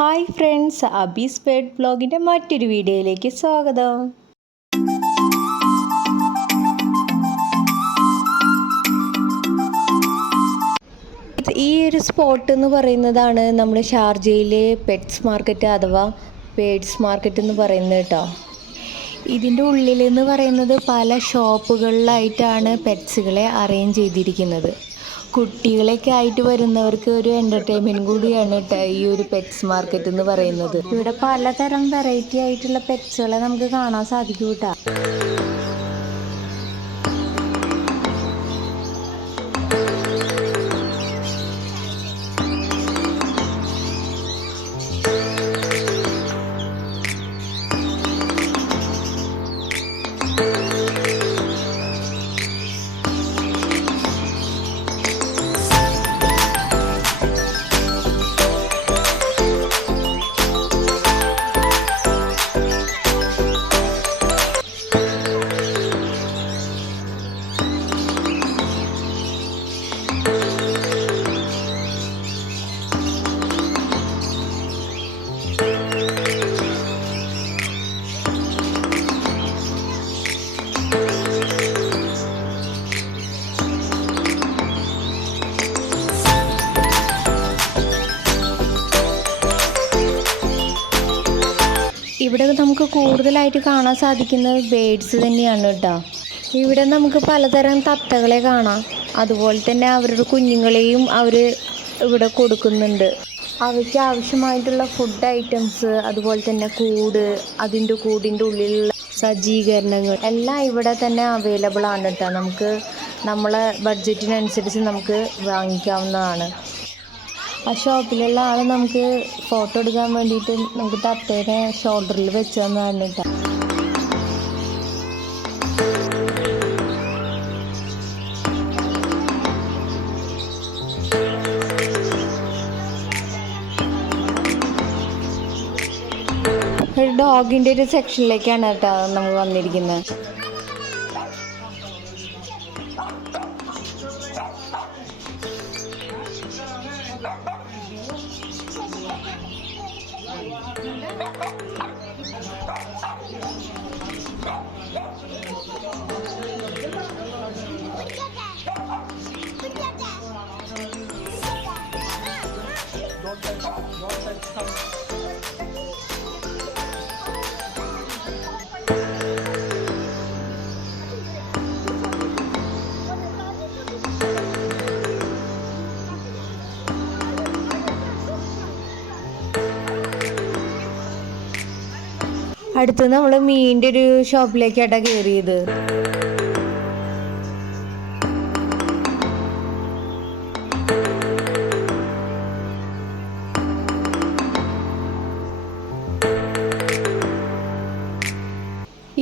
Hi friends, അബീസ് pet വ്ലോഗിൻ്റെ മറ്റൊരു വീഡിയോയിലേക്ക് സ്വാഗതം. ഈ ഒരു സ്പോട്ട് എന്ന് പറയുന്നതാണ് നമ്മൾ ഷാർജയിലെ പെറ്റ്സ് മാർക്കറ്റ് അഥവാ പേഡ്സ് മാർക്കറ്റ് എന്ന് പറയുന്നത് കേട്ടോ. ഇതിൻ്റെ ഉള്ളിലെന്ന് പറയുന്നത് പല ഷോപ്പുകളിലായിട്ടാണ് പെറ്റ്സുകളെ അറേഞ്ച് ചെയ്തിരിക്കുന്നത്. കുട്ടികളൊക്കെ ആയിട്ട് വരുന്നവർക്ക് ഒരു എൻ്റർടൈൻമെൻറ്റ് കൂടിയാണ് കേട്ടോ ഈ ഒരു പെറ്റ്സ് മാർക്കറ്റ് എന്ന് പറയുന്നത്. ഇവിടെ പലതരം വെറൈറ്റി ആയിട്ടുള്ള പെറ്റ്സുകളെ നമുക്ക് കാണാൻ സാധിക്കും കേട്ടോ. ഇവിടെ നമുക്ക് കൂടുതലായിട്ട് കാണാൻ സാധിക്കുന്നത് ബേഡ്സ് തന്നെയാണ് കേട്ടോ. ഇവിടെ നമുക്ക് പലതരം തത്തകളെ കാണാം. അതുപോലെ തന്നെ അവരുടെ കുഞ്ഞുങ്ങളെയും അവർ ഇവിടെ കൊടുക്കുന്നുണ്ട്. അവയ്ക്ക് ആവശ്യമായിട്ടുള്ള ഫുഡ് ഐറ്റംസ്, അതുപോലെ തന്നെ കൂട്, അതിൻ്റെ കൂടിൻ്റെ ഉള്ളിലുള്ള സജ്ജീകരണങ്ങൾ എല്ലാം ഇവിടെ തന്നെ അവൈലബിൾ ആണ് കേട്ടോ. നമുക്ക് നമ്മളെ ബഡ്ജറ്റിനനുസരിച്ച് നമുക്ക് വാങ്ങിക്കാവുന്നതാണ്. ആ ഷോപ്പിലുള്ള ആൾ നമുക്ക് ഫോട്ടോ എടുക്കാൻ വേണ്ടിയിട്ട് നമുക്ക് തത്തേനെ ഷോൾഡറിൽ വെച്ച് തന്നതാണ് കേട്ടോ. ഒരു ഡോഗിൻ്റെ ഒരു സെക്ഷനിലേക്കാണ് കേട്ടോ നമ്മൾ വന്നിരിക്കുന്നത്. അടുത്ത് നമ്മൾ മീനിൻ്റെ ഒരു ഷോപ്പിലേക്കായിട്ടാണ് കയറിയത്.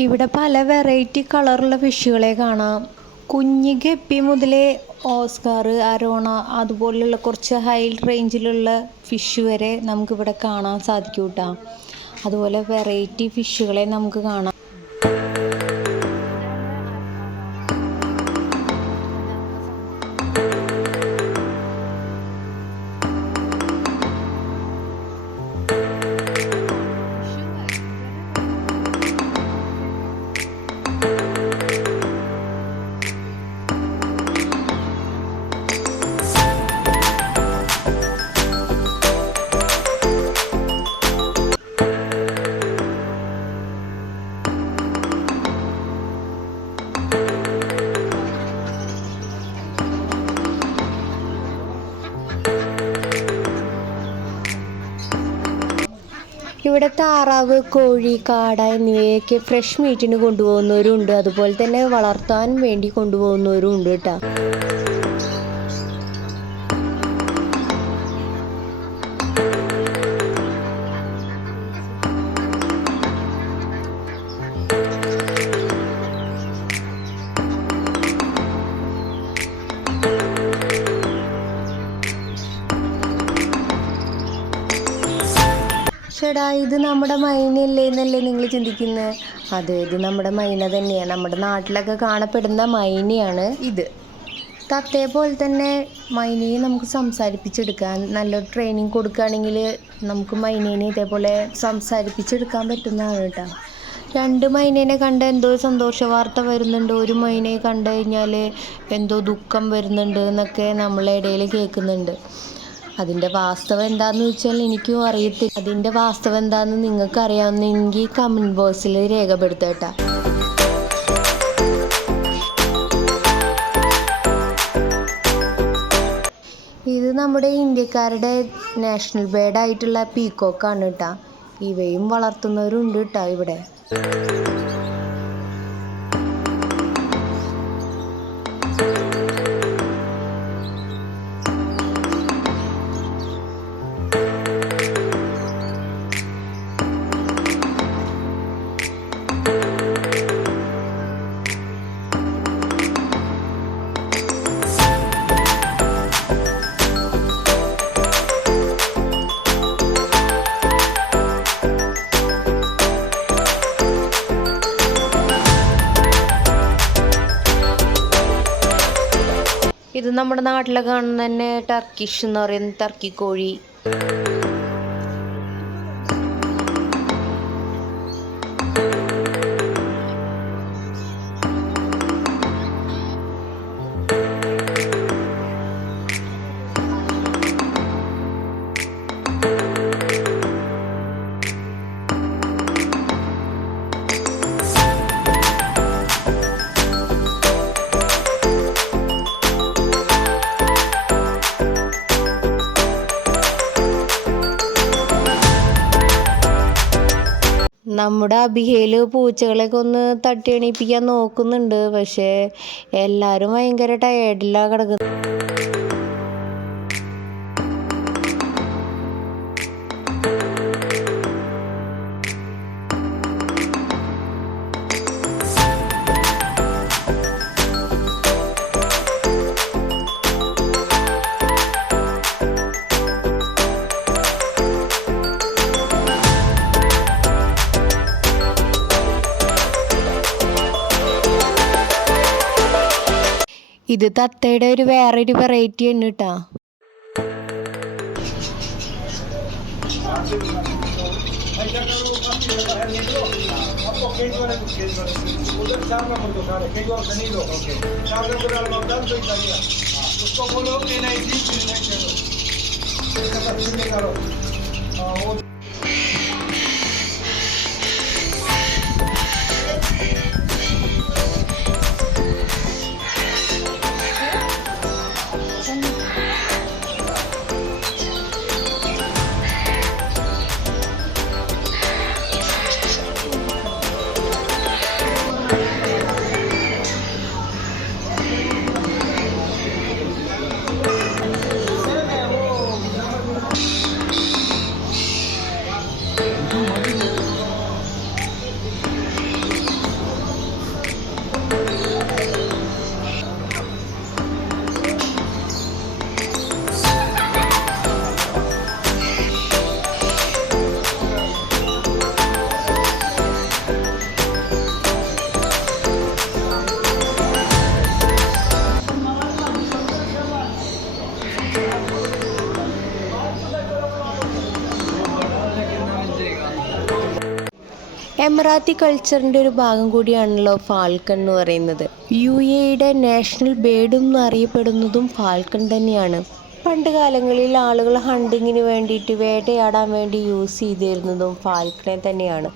ഇവിടെ പല വെറൈറ്റി കളറുള്ള ഫിഷുകളെ കാണാം. കുഞ്ഞി ഗപ്പി മുതലേ ഓസ്കാർ, അരോണ അതുപോലുള്ള കുറച്ച് ഹൈ റേഞ്ചിലുള്ള ഫിഷ് വരെ നമുക്കിവിടെ കാണാൻ സാധിക്കും കേട്ടോ. അതുപോലെ വെറൈറ്റി ഫിഷുകളെ നമുക്ക് കാണാം. ഇവിടെ താറാവ്, കോഴി, കാട എന്നിവയൊക്കെ ഫ്രഷ് മീറ്റിന് കൊണ്ടുപോകുന്നവരും ഉണ്ട്. അതുപോലെ തന്നെ വളർത്താൻ വേണ്ടി കൊണ്ടുപോകുന്നവരും ഉണ്ട് കേട്ടോ. ചേടാ, ഇത് നമ്മുടെ മൈനയല്ലേ എന്നല്ലേ നിങ്ങൾ ചിന്തിക്കുന്നത്? അതെ, ഇത് നമ്മുടെ മൈന തന്നെയാണ്. നമ്മുടെ നാട്ടിലൊക്കെ കാണപ്പെടുന്ന മൈനയാണ് ഇത്. തത്തയെ പോലെ തന്നെ മൈനയെ നമുക്ക് സംസാരിപ്പിച്ചെടുക്കാൻ നല്ലൊരു ട്രെയിനിങ് കൊടുക്കുകയാണെങ്കിൽ നമുക്ക് മൈനേനെ ഇതേപോലെ സംസാരിപ്പിച്ചെടുക്കാൻ പറ്റുന്നതാണ് കേട്ടോ. 2 മൈനേനെ കണ്ട് എന്തോ സന്തോഷ വാർത്ത വരുന്നുണ്ട്, ഒരു മൈനയെ കണ്ടു കഴിഞ്ഞാൽ എന്തോ ദുഃഖം വരുന്നുണ്ട് എന്നൊക്കെ നമ്മളെ ഇടയിൽ കേൾക്കുന്നുണ്ട്. അതിൻ്റെ വാസ്തവം എന്താണെന്ന് വെച്ചാൽ എനിക്കും അറിയത്തില്ല. അതിൻ്റെ വാസ്തവം എന്താണെന്ന് നിങ്ങൾക്ക് അറിയാവുന്നെങ്കിൽ കമൻറ്റ് ബോക്സിൽ രേഖപ്പെടുത്തുക കേട്ടോ. ഇത് നമ്മുടെ ഇന്ത്യക്കാരുടെ നാഷണൽ ബേർഡായിട്ടുള്ള പീക്കോക്കാണ് കേട്ടോ. ഇവയും വളർത്തുന്നവരുണ്ട് കേട്ടോ ഇവിടെ. ഇത് നമ്മുടെ നാട്ടിലെ കാണുന്ന തന്നെ ടർക്കിഷ് എന്ന് പറയുന്ന ടർക്കി കോഴി. നമ്മുടെ അബിഹയിൽ പൂച്ചകളെയൊക്കെ ഒന്ന് തട്ടി എണീപ്പിക്കാൻ നോക്കുന്നുണ്ട്, പക്ഷേ എല്ലാവരും ഭയങ്കര ടയേർഡിലാണ് കിടക്കുന്നത്. ഇത് തത്തയുടെ ഒരു വേറൊരു വെറൈറ്റി ആണ് കേട്ടോ. എമറാത്തി കൾച്ചറിൻ്റെ ഒരു ഭാഗം കൂടിയാണല്ലോ ഫാൽക്കൺ എന്ന് പറയുന്നത്. UAEയുടെ നാഷണൽ ബേർഡ് എന്ന് അറിയപ്പെടുന്നതും ഫാൽക്കൺ തന്നെയാണ്. പണ്ട് കാലങ്ങളിൽ ആളുകൾ ഹണ്ടിങ്ങിന് വേണ്ടിയിട്ട് വേട്ടയാടാൻ വേണ്ടി യൂസ് ചെയ്തിരുന്നതും ഫാൽക്കണെ തന്നെയാണ്.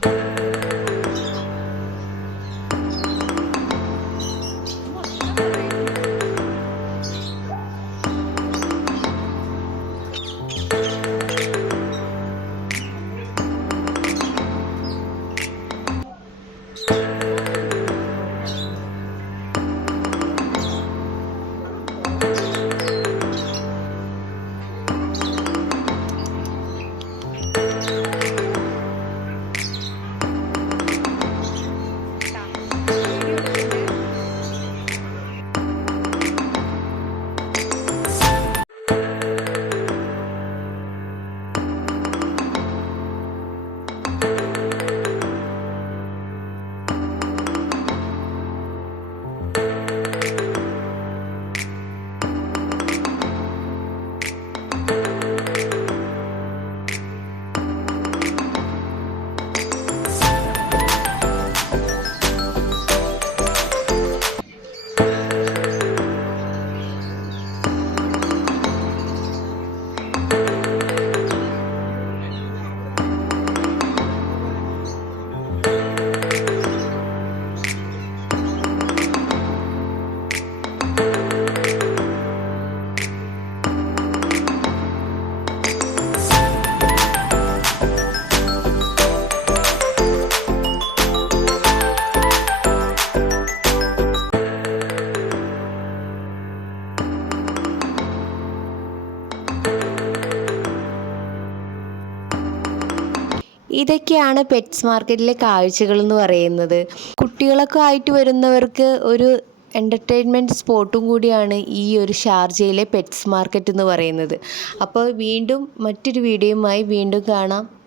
ഇതൊക്കെയാണ് പെറ്റ്സ് മാർക്കറ്റിലെ കാഴ്ചകൾ എന്ന് പറയുന്നത്. കുട്ടികളൊക്കെ ആയിട്ട് വരുന്നവർക്ക് ഒരു എൻ്റർടൈൻമെൻറ്റ് സ്പോട്ടും കൂടിയാണ് ഈ ഒരു ഷാർജയിലെ പെറ്റ്സ് മാർക്കറ്റ് എന്ന് പറയുന്നത്. അപ്പോൾ വീണ്ടും മറ്റൊരു വീഡിയോയുമായി വീണ്ടും കാണാം.